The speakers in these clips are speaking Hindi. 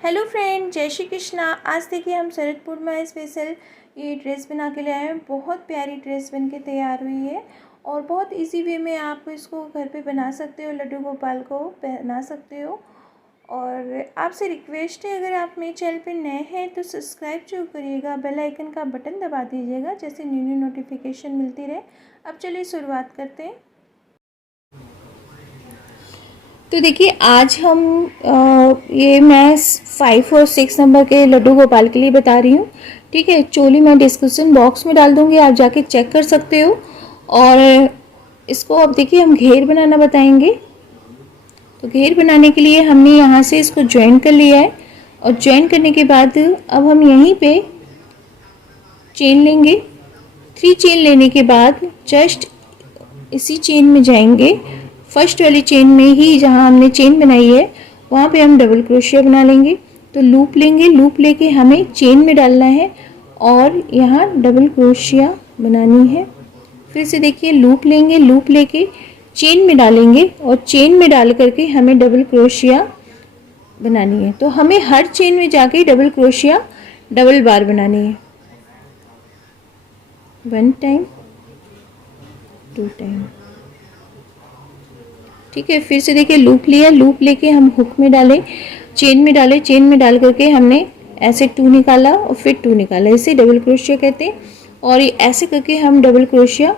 हेलो फ्रेंड, जय श्री कृष्णा। आज देखिए हम शरदपुर में स्पेशल ये ड्रेस बना के ले आए हैं। बहुत प्यारी ड्रेस बन के तैयार हुई है और बहुत इजी वे में आप इसको घर पे बना सकते हो, लड्डू गोपाल को बना सकते हो। और आपसे रिक्वेस्ट है, अगर आप मेरे चैनल पे नए हैं तो सब्सक्राइब जरूर करिएगा, बेल आइकन का बटन दबा दीजिएगा जैसे न्यू नोटिफिकेशन मिलती रहे। अब चलिए शुरुआत करते हैं। तो देखिए आज हम ये मैं 5 और 6 नंबर के लड्डू गोपाल के लिए बता रही हूँ। ठीक है, चोली मैं डिस्क्रिप्शन बॉक्स में डाल दूँगी, आप जाके चेक कर सकते हो। और इसको अब देखिए हम घेर बनाना बताएंगे। तो घेर बनाने के लिए हमने यहाँ से इसको ज्वाइन कर लिया है और ज्वाइन करने के बाद अब हम यहीं पे चेन लेंगे। 3 चेन लेने के बाद जस्ट इसी चेन में जाएंगे, फर्स्ट वाली चेन में ही जहाँ हमने चेन बनाई है वहाँ पे हम डबल क्रोशिया बना लेंगे। तो लूप लेंगे, लूप लेके हमें चेन में डालना है और यहाँ डबल क्रोशिया बनानी है। फिर से देखिए लूप लेंगे, लूप लेके चेन में डालेंगे और चेन में डाल करके हमें डबल क्रोशिया बनानी है। तो हमें हर चेन में जाके डबल क्रोशिया डबल बार बनानी है। 1 टाइम 2 टाइम। ठीक है, फिर से देखिए लूप लिया, लूप लेके हम हुक में डाले, चेन में डाले, चेन में डाल करके हमने ऐसे 2 निकाला और फिर 2 निकाला, इसे डबल क्रोशिया कहते हैं। और ये ऐसे करके हम डबल क्रोशिया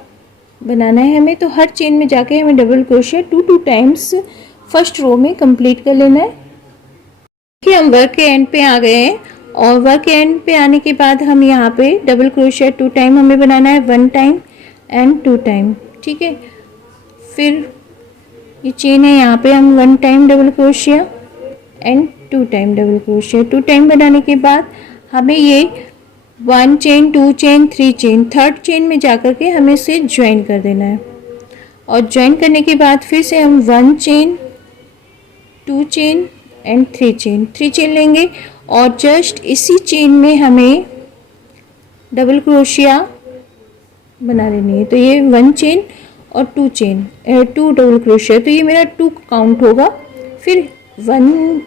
बनाना है हमें। तो हर चेन में जाके हमें double crochet 2 times first row में कंप्लीट कर लेना है। देखिए हम वर्क के एंड पे आ गए हैं और वर्क के एंड पे आने के बाद हम यहाँ पे डबल क्रोशिया 2 टाइम हमें बनाना है, 1 टाइम एंड 2 टाइम। ठीक है, फिर ये चेन है, यहाँ पे हम 1 time double crochet and 2 time double crochet. 2 time बनाने के बाद हमें ये 1 chain 2 chain 3 chain, third chain में जाकर के हमें इसे ज्वाइन कर देना है। और ज्वाइन करने के बाद फिर से हम 1 chain 2 chain and 3 chain, 3 chain लेंगे और जस्ट इसी चेन में हमें डबल क्रोशिया बना लेनी है। तो ये 1 चेन और 2 चेन 2 डबल क्रोशिया, तो ये मेरा 2 काउंट होगा। फिर 1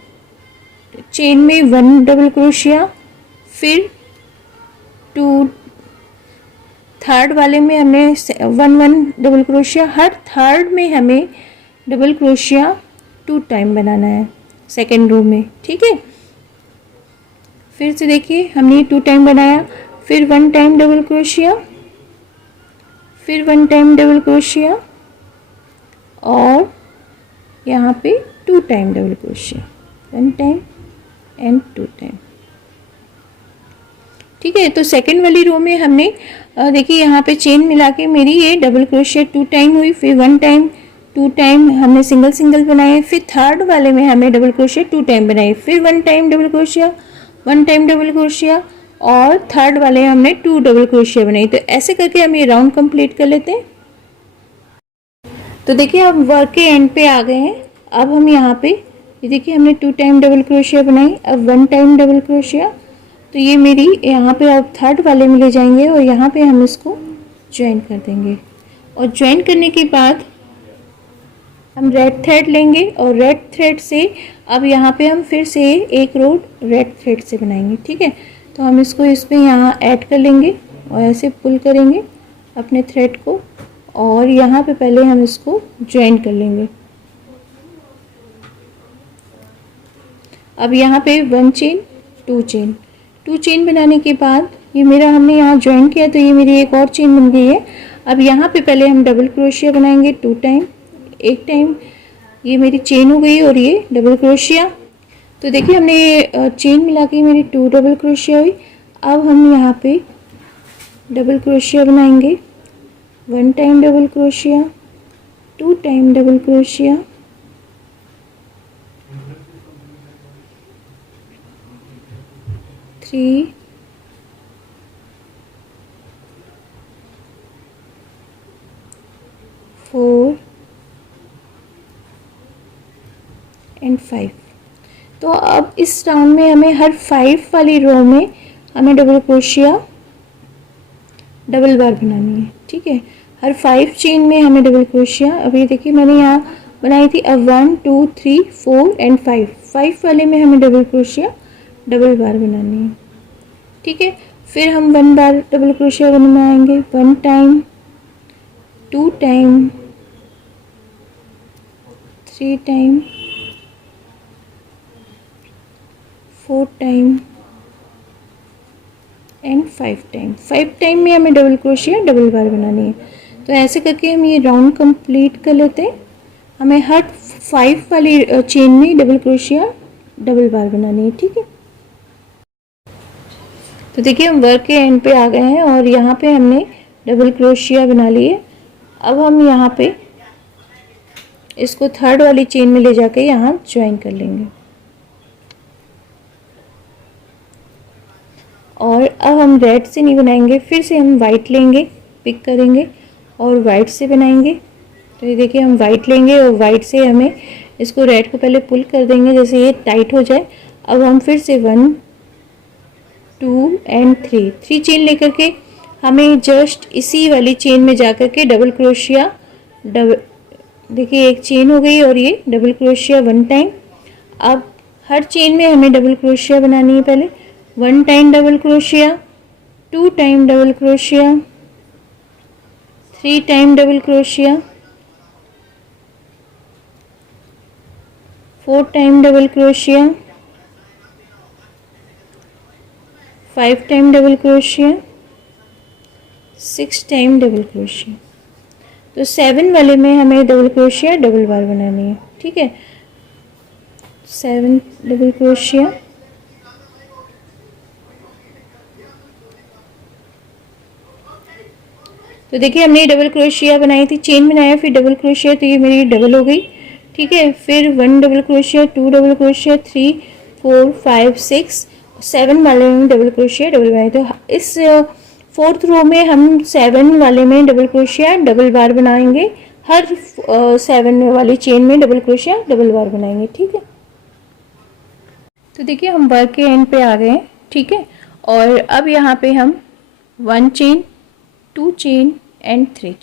चेन में 1 डबल क्रोशिया, फिर 2 थर्ड वाले में हमने 1 डबल क्रोशिया, हर थर्ड में हमें डबल क्रोशिया 2 टाइम बनाना है सेकेंड रो में। ठीक है, फिर से देखिए हमने 2 टाइम बनाया, फिर 1 टाइम डबल क्रोशिया, फिर 1 टाइम डबल क्रोशिया और यहाँ पे 2 time double crochet, 1 time and 2 time. ठीक है, तो सेकंड वाली रो में हमने देखिए यहाँ पे चेन मिला के मेरी ये डबल क्रोशिया 2 टाइम हुई, फिर 1 टाइम 2 टाइम हमने सिंगल सिंगल बनाए, फिर थर्ड वाले में हमें डबल क्रोशिया 2 टाइम बनाए, फिर 1 time double crochet, 1 time double crochet और थर्ड वाले हमने 2 डबल क्रोशिया बनाई। तो ऐसे करके हम ये राउंड कंप्लीट कर लेते हैं। तो देखिए हम वर्क के एंड पे आ गए हैं। अब हम यहाँ पे ये देखिए हमने 2 टाइम डबल क्रोशिया बनाई, अब 1 टाइम डबल क्रोशिया। तो ये मेरी यहाँ पे अब थर्ड वाले में ले जाएंगे और यहाँ पे हम इसको ज्वाइन कर देंगे। और ज्वाइन करने के बाद हम रेड थ्रेड लेंगे और रेड थ्रेड से अब यहाँ पे हम फिर से एक रो रेड थ्रेड से बनाएंगे। ठीक है, तो हम इसको इसमें यहाँ ऐड कर लेंगे और ऐसे पुल करेंगे अपने थ्रेड को और यहाँ पे पहले हम इसको ज्वाइन कर लेंगे। अब यहाँ पे 1 चेन 2 चेन, 2 चेन बनाने के बाद ये मेरा हमने यहाँ ज्वाइन किया तो ये मेरी एक और चेन बन गई है। अब यहाँ पे पहले हम डबल क्रोशिया बनाएंगे 2 टाइम, 1 टाइम, ये मेरी चेन हो गई और ये डबल क्रोशिया। तो देखिए हमने ये चेन मिला के मेरी 2 डबल क्रोशिया हुई। अब हम यहाँ पे डबल क्रोशिया बनाएंगे, 1 time double crochet, 2 time double crochet, 3 4 and 5। तो अब इस राउंड में हमें हर 5 वाली रो में हमें डबल क्रोशिया डबल बार बनानी है। ठीक है, हर 5 चेन में हमें डबल क्रोशिया, अब ये देखिए मैंने यहाँ बनाई थी अब 1 2 3 4 एंड 5 वाले में हमें डबल क्रोशिया डबल बार बनानी है। ठीक है, फिर हम 1 बार डबल क्रोशिया बनाएंगे, 1 time, 2 time, 3 time, 4 time and 5 time. 5 time में हमें डबल क्रोशिया डबल बार बनानी है। तो ऐसे करके हम ये राउंड कंप्लीट कर लेते हैं। हमें हर 5 वाली चेन में डबल क्रोशिया डबल बार बनानी है। ठीक है, तो देखिए हम वर्क के एंड पे आ गए हैं और यहाँ पे हमने डबल क्रोशिया बना लिए। अब हम यहाँ पे इसको थर्ड वाली चेन में ले जाके यहाँ ज्वाइन कर लेंगे। और अब हम रेड से नहीं बनाएंगे, फिर से हम वाइट लेंगे, पिक करेंगे और वाइट से बनाएंगे। तो ये देखिए हम वाइट लेंगे और वाइट से हमें इसको रेड को पहले पुल कर देंगे जैसे ये टाइट हो जाए। अब हम फिर से 1 2 एंड 3 चेन लेकर के हमें जस्ट इसी वाली चेन में जा कर के डबल क्रोशिया डबल, देखिए एक चेन हो गई और ये डबल क्रोशिया 1 टाइम। अब हर चेन में हमें डबल क्रोशिया बनानी है। पहले 1 time double crochet, 2 time double crochet, 3 time double crochet, 4 time double crochet, 5 time double crochet, 6 time double crochet. तो 7 वाले में हमें डबल क्रोशिया डबल बार बनानी है। ठीक है, 7 डबल क्रोशिया, तो देखिए हमने डबल क्रोशिया बनाई थी, चेन बनाया, फिर डबल क्रोशिया, तो ये मेरी डबल हो गई। ठीक है, फिर 1 डबल क्रोशिया, 2 डबल क्रोशिया, 3 4 5 6 7 वाले में डबल क्रोशिया डबल बनाए। तो इस 4th रो में हम 7 वाले में डबल क्रोशिया डबल बार बनाएंगे, हर 7 वाली चेन में डबल क्रोशिया डबल बार बनाएंगे। ठीक है, तो देखिए हम वर्क के एंड पे आ गए हैं। ठीक है, और अब यहाँ पे हम 1 चेन, 2 चेन एंड 3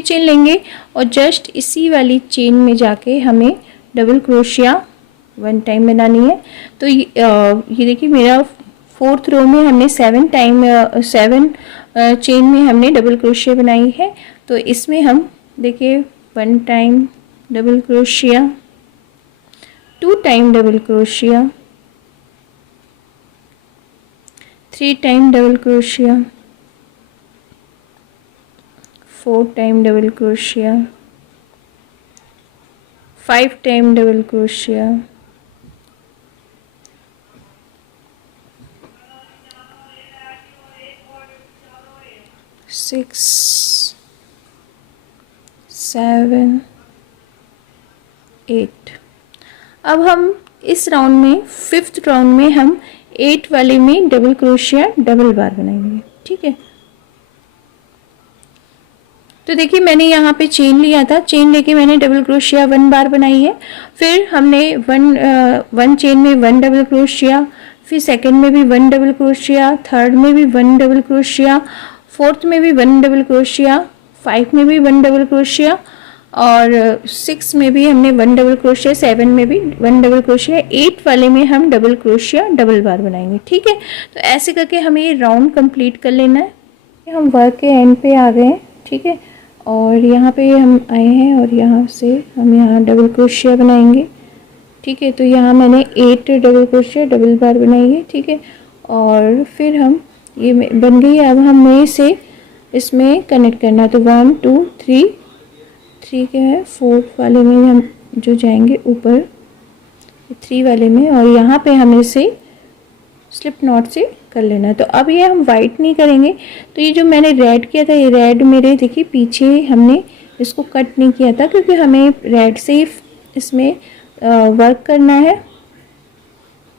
चेन लेंगे और जस्ट इसी वाली चेन में जाके हमें डबल क्रोशिया 1 टाइम बनानी है। तो ये देखिए मेरा 4th रो में हमने 7 चेन में हमने डबल क्रोशिया बनाई है। तो इसमें हम देखिए 1 time double crochet, 2 time double crochet, 3 time double crochet, 4 time double crochet, 5 time double crochet, 6 7 8। अब हम इस राउंड में 5th राउंड में हम 8 वाले में डबल क्रोशिया डबल बार बनाएंगे। ठीक है, तो देखिए मैंने यहाँ पे चेन लिया था, चेन लेके मैंने डबल क्रोशिया 1 बार बनाई है। फिर हमने 1 चेन में 1 डबल क्रोशिया, फिर सेकंड में भी 1 डबल क्रोशिया, थर्ड में भी 1 डबल क्रोशिया, 4th में भी 1 डबल क्रोशिया, 5 में भी 1 डबल क्रोशिया और 6 में भी हमने 1 डबल क्रोशिया, 7 में भी 1 डबल क्रोशिया, 8 वाले में हम डबल क्रोशिया डबल बार बनाएंगे। ठीक है, तो ऐसे करके हमें ये राउंड कंप्लीट कर लेना है। हम वर्क के एंड पे आ गए हैं। ठीक है, और यहाँ पे हम आए हैं और यहाँ से हम यहाँ डबल क्रोशिया बनाएंगे। ठीक है, तो यहाँ मैंने 8 डबल क्रोशिया डबल बार बनाई है। ठीक है, और फिर हम ये बन गई। अब हमें से इसमें कनेक्ट करना है, तो 1 2 3 के है 4 वाले में हम जो जाएंगे ऊपर 3 वाले में, और यहाँ पे हमें से स्लिप नॉट से कर लेना है। तो अब ये हम वाइट नहीं करेंगे। तो ये जो मैंने रेड किया था, ये रेड मेरे देखिए पीछे हमने इसको कट नहीं किया था क्योंकि हमें रेड से इसमें वर्क करना है।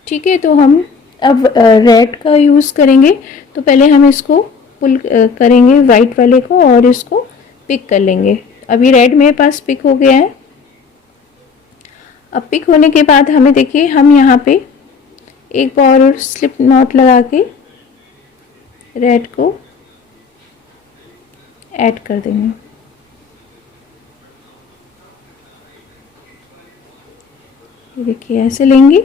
ठीक है, तो हम अब रेड का यूज़ करेंगे। तो पहले हम इसको पुल करेंगे वाइट वाले को और इसको पिक कर लेंगे। अभी रेड मेरे पास पिक हो गया है। अब पिक होने के बाद हमें देखिए हम यहाँ पे एक बार और स्लिप नॉट लगा के रेड को ऐड कर देंगे। देखिए ऐसे लेंगे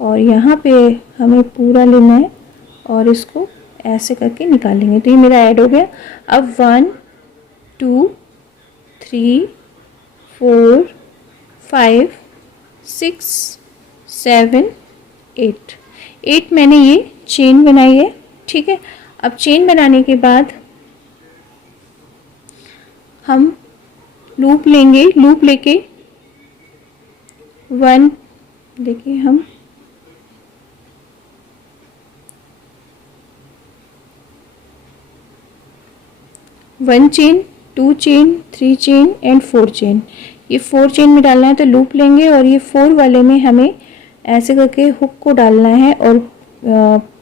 और यहाँ पे हमें पूरा लेना है और इसको ऐसे करके निकालेंगे। तो ये मेरा ऐड हो गया। अब 1 2 3 4 5 6 7 8 मैंने ये चेन बनाई है। ठीक है, अब चेन बनाने के बाद हम लूप लेंगे। लूप लेके 1 देखिए हम 1 chain 2 chain 3 chain and 4 chain, ये 4 चेन में डालना है। तो लूप लेंगे और ये 4 वाले में हमें ऐसे करके हुक को डालना है और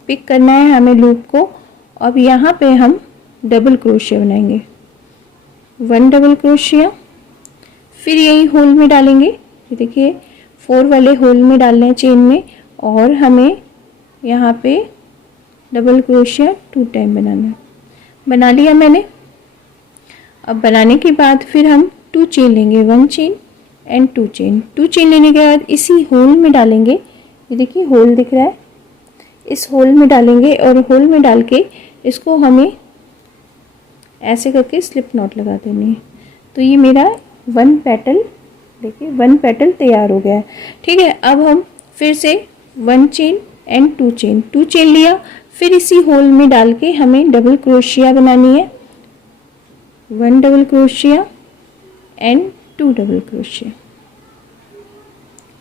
पिक करना है हमें लूप को। अब यहाँ पे हम डबल क्रोशिया बनाएंगे, 1 डबल क्रोशिया, फिर यही होल में डालेंगे। ये देखिए 4 वाले होल में डालने हैं चेन में, और हमें यहाँ पे डबल क्रोशिया 2 टाइम बनाना है। बना लिया मैंने। अब बनाने के बाद फिर हम 2 चेन लेंगे, 1 चेन एंड 2 चेन। 2 चेन लेने के बाद इसी होल में डालेंगे। ये देखिए होल दिख रहा है, इस होल में डालेंगे और होल में डाल के इसको हमें ऐसे करके स्लिप नॉट लगा देनी है। तो ये मेरा 1 पेटल, देखिए 1 पेटल तैयार हो गया है। ठीक है, अब हम फिर से 1 चेन एंड 2 चेन, 2 चेन लिया, फिर इसी होल में डाल के हमें डबल क्रोशिया बनानी है, 1 double crochet and 2 double crochet.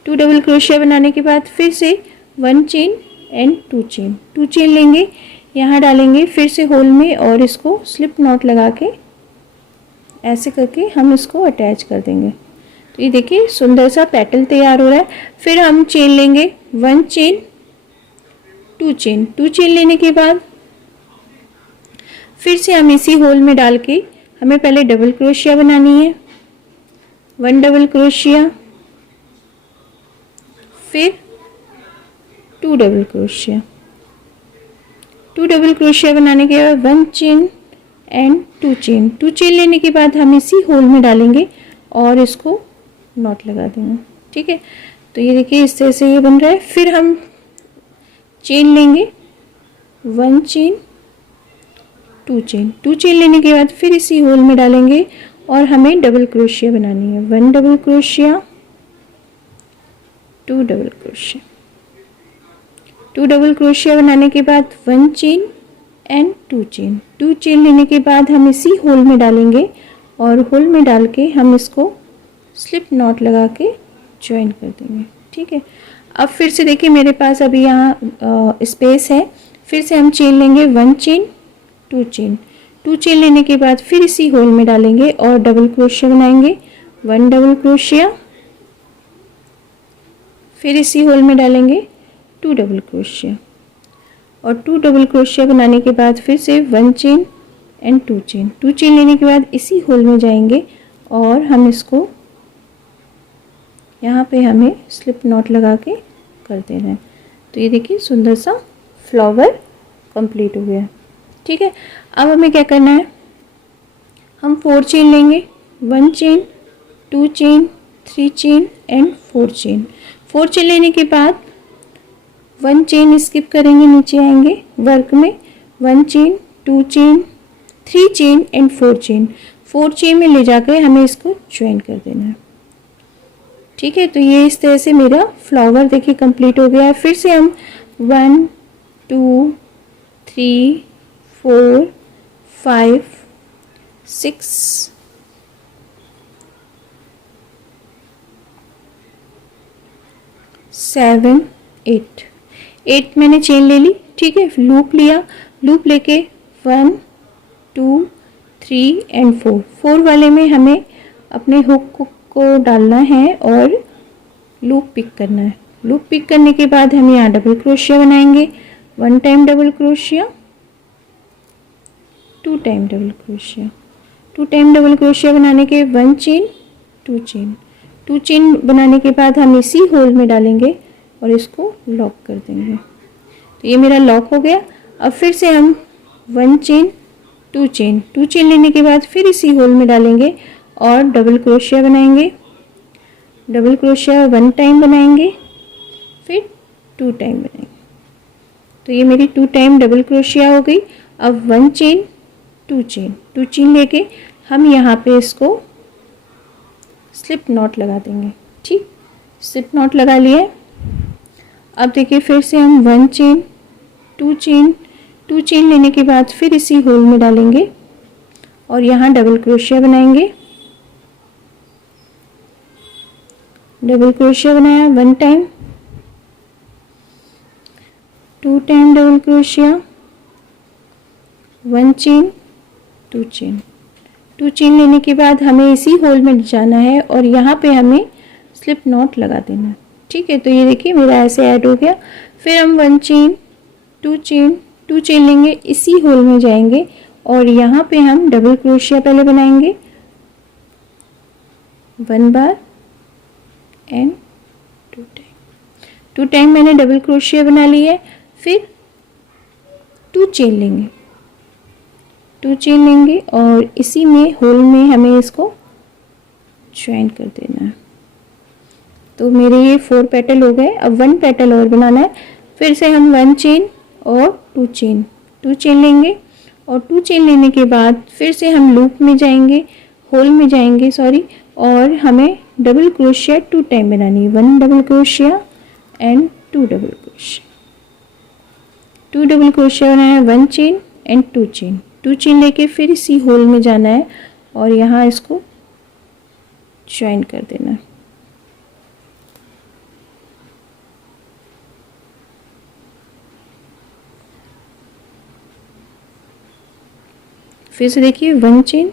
2 double crochet बनाने के बाद फिर से 1 चेन एंड 2 चेन, 2 चेन लेंगे, यहाँ डालेंगे फिर से होल में और इसको स्लिप नॉट लगा के ऐसे करके हम इसको अटैच कर देंगे। तो ये देखिए सुंदर सा पेटल तैयार हो रहा है। फिर हम चेन लेंगे, 1 चेन 2 चेन, 2 चेन लेने के बाद फिर से हम इसी होल में डाल के हमें पहले डबल क्रोशिया बनानी है, 1 डबल क्रोशिया, फिर 2 डबल क्रोशिया। 2 डबल क्रोशिया बनाने के बाद 1 चेन एंड 2 चेन, 2 चेन लेने के बाद हम इसी होल में डालेंगे और इसको नॉट लगा देंगे। ठीक है, तो ये देखिए इस तरह से ये बन रहा है। फिर हम चेन लेंगे, 1 चेन 2 चेन, 2 चेन लेने के बाद फिर इसी होल में डालेंगे और हमें डबल क्रोशिया बनानी है, 1 double crochet, 2 double crochet. 2 double crochet बनाने के बाद 1 चेन एंड 2 चेन, 2 चेन लेने के बाद हम इसी होल में डालेंगे और होल में डाल के हम इसको स्लिप नॉट लगा के ज्वाइन कर देंगे। ठीक है, अब फिर से देखिए मेरे पास अभी यहाँ स्पेस है। फिर से हम चेन लेंगे, 1 चेन 2 चेन, 2 चेन लेने के बाद फिर इसी होल में डालेंगे और डबल क्रोशिया बनाएंगे, 1 डबल क्रोशिया, फिर इसी होल में डालेंगे 2 डबल क्रोशिया, और 2 डबल क्रोशिया बनाने के बाद फिर से 1 चेन एंड 2 चेन, 2 चेन लेने के बाद इसी होल में जाएंगे और हम इसको यहाँ पे हमें स्लिप नॉट लगा के कर देना है। तो ये देखिए सुंदर सा फ्लावर कंप्लीट हो गया। ठीक है, अब हमें क्या करना है, हम 4 चेन लेंगे, 1 chain 2 chain 3 chain and 4 chain. 4 chain लेने के बाद 1 चेन स्किप करेंगे, नीचे आएंगे वर्क में, 1 chain 2 chain 3 chain and 4 chain, 4 chain में ले जाकर हमें इसको ज्वाइन कर देना है। ठीक है, तो ये इस तरह से मेरा फ्लावर देखिए कंप्लीट हो गया है। फिर से हम 1 2 3 4 5 6 7 8 मैंने चेन ले ली। ठीक है, लूप लिया, लूप लेके 1 2 3 एंड 4 वाले में हमें अपने हुक को डालना है और लूप पिक करना है। लूप पिक करने के बाद हम यहाँ डबल क्रोशिया बनाएंगे, 1 time double crochet, 2 time double crochet, 2 time double crochet बनाने के 1 चेन 2 चेन, 2 चेन बनाने के बाद हम इसी होल में डालेंगे और इसको लॉक कर देंगे। तो ये मेरा लॉक हो गया। अब फिर से हम 1 चेन 2 चेन, 2 चेन लेने के बाद फिर इसी होल में डालेंगे और डबल क्रोशिया बनाएंगे, डबल क्रोशिया 1 टाइम बनाएंगे, फिर 2 टाइम बनाएंगे। तो ये मेरी 2 टाइम डबल क्रोशिया हो गई। अब 1 चेन 2 चेन 2 चेन लेके हम यहाँ पे इसको स्लिप नॉट लगा देंगे। ठीक, स्लिप नॉट लगा लिए। अब देखिए फिर से हम 1 चेन 2 चेन 2 चेन लेने के बाद फिर इसी होल में डालेंगे और यहाँ डबल क्रोशिया बनाएंगे। डबल क्रोशिया बनाया 1 time 2 time double crochet 1 chain 2 chain 2 chain लेने के बाद हमें इसी होल में जाना है और यहाँ पे हमें स्लिप नॉट लगा देना है। ठीक है, तो ये देखिए मेरा ऐसे ऐड हो गया। फिर हम 1 चेन 2 चेन 2 चेन लेंगे, इसी होल में जाएंगे और यहाँ पे हम डबल क्रोशिया पहले बनाएंगे 1 बार एंड 2 टाइम मैंने डबल क्रोशिया बना ली है। फिर 2 चेन लेंगे 2 चेन लेंगे और इसी में होल में हमें इसको ज्वाइन कर देना है। तो मेरे ये 4 पेटल हो गए। अब 1 पेटल और बनाना है। फिर से हम 1 चेन और 2 चेन लेंगे और 2 चेन लेने के बाद फिर से हम लूप में जाएंगे, होल में जाएंगे सॉरी, और हमें डबल क्रोशिया 2 टाइम बनानी है। 1 double crochet and 2 double crochet 2 double crochet बनाना है। 1 चेन एंड 2 चेन 2 चेन लेके फिर इसी होल में जाना है और यहाँ इसको ज्वाइन कर देना है। फिर से देखिए 1 चेन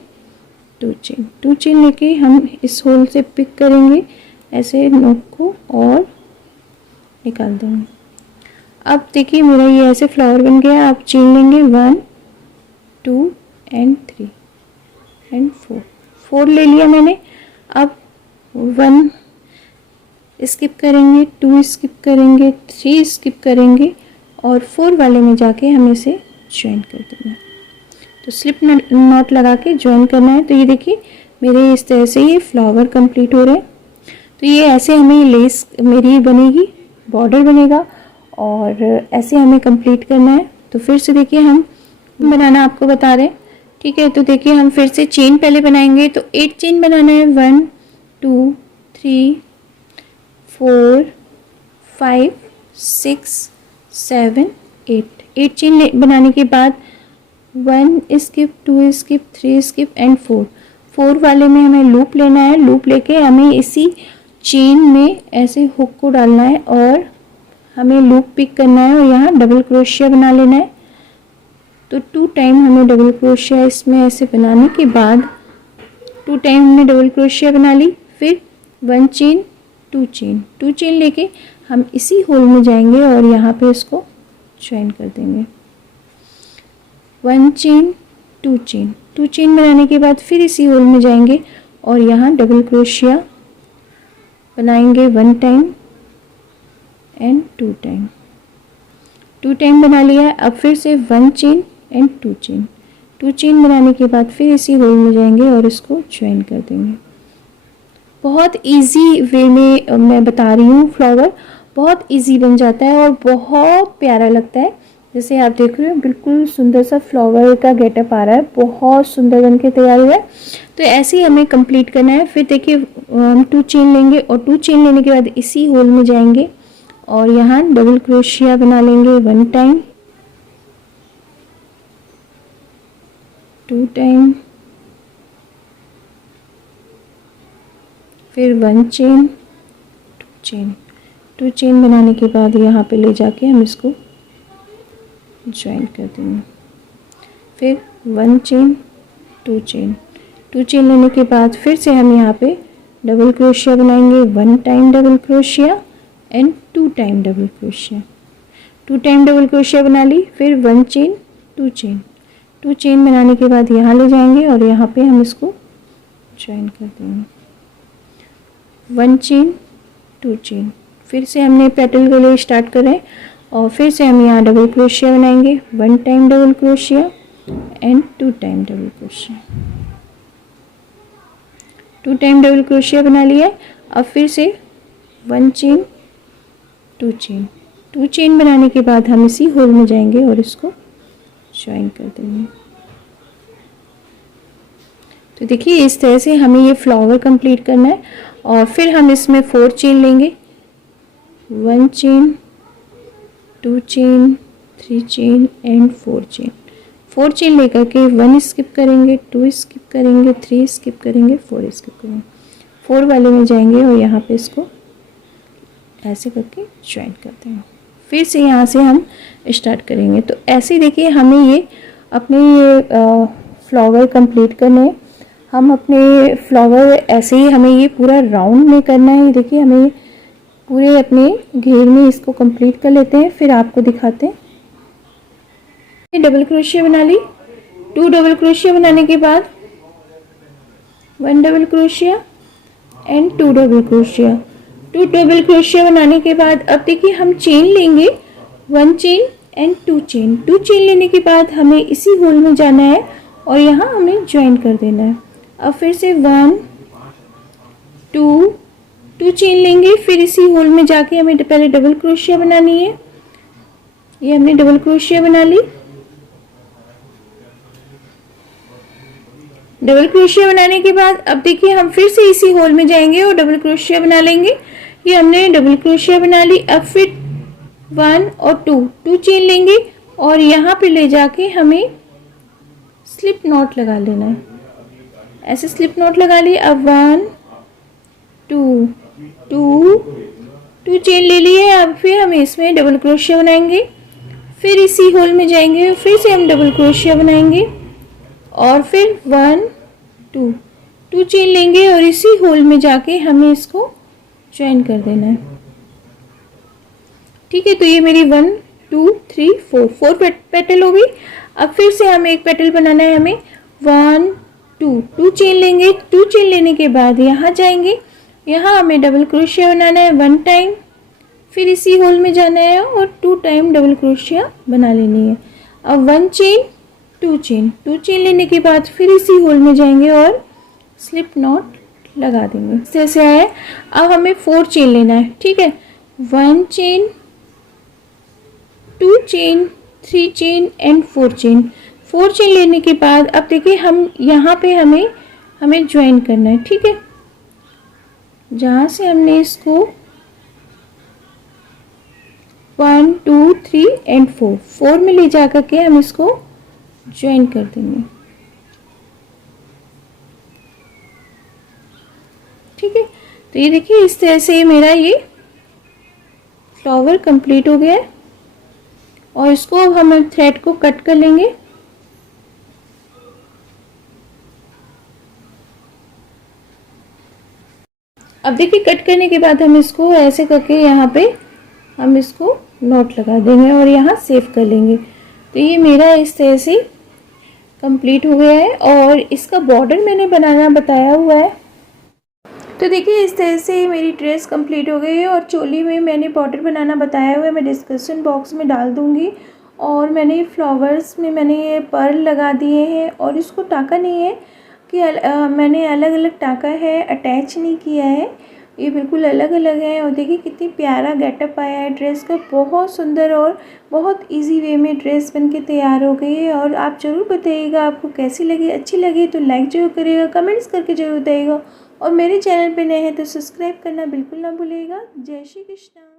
2 चेन लेके हम इस होल से पिक करेंगे ऐसे नोक को और निकाल देंगे। अब देखिए मेरा ये ऐसे फ्लावर बन गया। आप चेन लेंगे 1 2 एंड 3 एंड 4 ले लिया मैंने। अब 1 स्किप करेंगे, 2 स्किप करेंगे, 3 स्किप करेंगे और 4 वाले में जाके हमें इसे ज्वाइन कर देना है। तो स्लिप नॉट लगा के ज्वाइन करना है। तो ये देखिए मेरे इस तरह से ये फ्लावर कंप्लीट हो रहे हैं। तो ये ऐसे हमें लेस मेरी बनेगी, बॉर्डर बनेगा और ऐसे हमें कंप्लीट करना है। तो फिर से देखिए हम बनाना आपको बता रहे हैं। ठीक है, तो देखिए हम फिर से चेन पहले बनाएंगे। तो 8 चेन बनाना है। 1 2 3 4 5 6 7 8 चेन बनाने के बाद 1 स्किप 2 स्किप 3 स्किप एंड 4 वाले में हमें लूप लेना है। लूप लेके हमें इसी चेन में ऐसे हुक को डालना है और हमें लूप पिक करना है और यहाँ डबल क्रोशिया बना लेना है। तो 2 टाइम हमें डबल क्रोशिया इसमें ऐसे बनाने के बाद 2 टाइम हमने डबल क्रोशिया बना ली। फिर 1 चेन 2 चेन लेके हम इसी होल में जाएंगे और यहाँ पे इसको ज्वाइन कर देंगे। 1 चेन 2 चेन बनाने के बाद फिर इसी होल में जाएंगे और यहाँ डबल क्रोशिया बनाएंगे 1 टाइम एंड 2 टाइम 2 टाइम बना लिया है। अब फिर से 1 चेन एंड 2 चेन बनाने के बाद फिर इसी होल में जाएंगे और इसको ज्वाइन कर देंगे। बहुत इजी वे में मैं बता रही हूँ। फ्लावर बहुत इजी बन जाता है और बहुत प्यारा लगता है। जैसे आप देख रहे हो बिल्कुल सुंदर सा फ्लावर का गेटअप आ रहा है, बहुत सुंदर बन के तैयार हुआ है। तो ऐसे ही हमें कंप्लीट करना है। फिर देखिए हम 2 चेन लेंगे और 2 चेन लेने के बाद इसी होल में जाएंगे और यहाँ डबल क्रोशिया बना लेंगे 1 टाइम 2 टाइम फिर 1 चेन 2 चेन बनाने के बाद यहाँ पे ले जाके हम इसको ज्वाइन कर देंगे। फिर 1 चेन 2 चेन लेने के बाद फिर से हम यहाँ पे डबल क्रोशिया बनाएंगे 1 time double crochet and 2 time double crochet 2 time double crochet बना ली। फिर 1 चेन 2 चेन बनाने के बाद यहाँ ले जाएंगे और यहाँ पे हम इसको ज्वाइन कर देंगे। 1 चेन 2 चेन फिर से हमने पेटल के लिए स्टार्ट करें और फिर से हम यहाँ डबल क्रोशिया बनाएंगे 1 time double crochet and 2 time double crochet 2 time double crochet बना लिया है। अब फिर से 1 चेन 2 2 चेन बनाने के बाद हम इसी होल में जाएंगे और इसको ज्वाइन कर देंगे। तो देखिए इस तरह से हमें ये फ्लावर कंप्लीट करना है। और फिर हम इसमें 4 चेन लेंगे, 1 chain, 2 chain, 3 chain and 4 chain. 4 chain लेकर के 1 स्किप करेंगे, 2 स्किप करेंगे, 3 स्किप करेंगे, 4 स्किप करेंगे। 4 वाले में जाएंगे और यहाँ पे इसको ऐसे करके ज्वाइन करते हैं। फिर से यहाँ से हम स्टार्ट करेंगे। तो ऐसे ही देखिए हमें ये अपने ये फ्लावर कंप्लीट करने हैं। हम अपने फ्लावर ऐसे ही हमें ये पूरा राउंड में करना है। देखिए हमें पूरे अपने घेर में इसको कंप्लीट कर लेते हैं, फिर आपको दिखाते हैं। डबल क्रोशिया बना ली। 2 डबल क्रोशिया बनाने के बाद 1 double crochet and 2 double crochet. 2 double crochet बनाने के बाद अब देखिए हम चेन लेंगे, 1 चेन एंड 2 चेन। 2 चेन लेने के बाद हमें इसी होल में जाना है और यहाँ हमें ज्वाइन कर देना है। अब फिर से 1 2 चेन लेंगे, फिर इसी होल में जाके हमें पहले डबल क्रोशिया बनानी है। ये हमने डबल क्रोशिया बना ली। डबल क्रोशिया बनाने के बाद अब देखिए हम फिर से इसी होल में जाएंगे और डबल क्रोशिया बना लेंगे। ये हमने डबल क्रोशिया बना ली। अब फिर 1 और 2 चेन लेंगे और यहाँ पे ले जाके हमें स्लिप नॉट लगा लेना है। ऐसे स्लिप नॉट लगा ली। अब 1 2 चेन ले लिए। अब फिर हम इसमें डबल क्रोशिया बनाएंगे, फिर इसी होल में जाएंगे, फिर से हम डबल क्रोशिया बनाएंगे और फिर 1 2 चेन लेंगे और इसी होल में जाके हमें इसको ज्वाइन कर देना है। ठीक है, तो ये मेरी 1 2 3 4 पेटल हो गई। अब फिर से हमें एक पेटल बनाना है। हमें 1 2 चेन लेंगे। 2 चेन लेने के बाद यहाँ जाएंगे, यहाँ हमें डबल क्रोशिया बनाना है 1 टाइम, फिर इसी होल में जाना है और 2 टाइम डबल क्रोशिया बना लेनी है। अब 1 चेन 2 चेन लेने के बाद फिर इसी होल में जाएंगे और स्लिप नॉट लगा देंगे। जैसे आया। अब हमें 4 चेन लेना है। ठीक है, 1 chain 2 chain 3 chain and 4 chain. 4 chain लेने के बाद अब देखिए हम यहाँ पे हमें ज्वाइन करना है। ठीक है, जहाँ से हमने इसको 1 2 3 एंड 4 में ले जा करके हम इसको ज्वाइन कर देंगे। ठीक है, तो ये देखिए इस तरह से मेरा ये फ्लावर कंप्लीट हो गया है और इसको अब हम थ्रेड को कट कर लेंगे। अब देखिए कट करने के बाद हम इसको ऐसे करके यहाँ पे हम इसको नॉट लगा देंगे और यहाँ सेव कर लेंगे। तो ये मेरा इस तरह से कंप्लीट हो गया है और इसका बॉर्डर मैंने बनाना बताया हुआ है। तो देखिए इस तरह से मेरी ड्रेस कंप्लीट हो गई है और चोली में मैंने बॉर्डर बनाना बताया हुआ है, मैं डिस्क्रिप्शन बॉक्स में डाल दूँगी। और मैंने फ्लावर्स में मैंने ये पर्ल लगा दिए हैं और इसको टाका नहीं है कि मैंने अलग अलग टाका है, अटैच नहीं किया है, ये बिल्कुल अलग अलग है। और देखिए कितनी प्यारा गेटअप आया है ड्रेस का, बहुत सुंदर और बहुत इजी वे में ड्रेस बनके तैयार हो गई है। और आप ज़रूर बताइएगा आपको कैसी लगी, अच्छी लगी तो लाइक जरूर करिएगा, कमेंट्स करके ज़रूर बताइएगा और मेरे चैनल पे नए हैं तो सब्सक्राइब करना बिल्कुल ना भूलिएगा। जय श्री कृष्णा।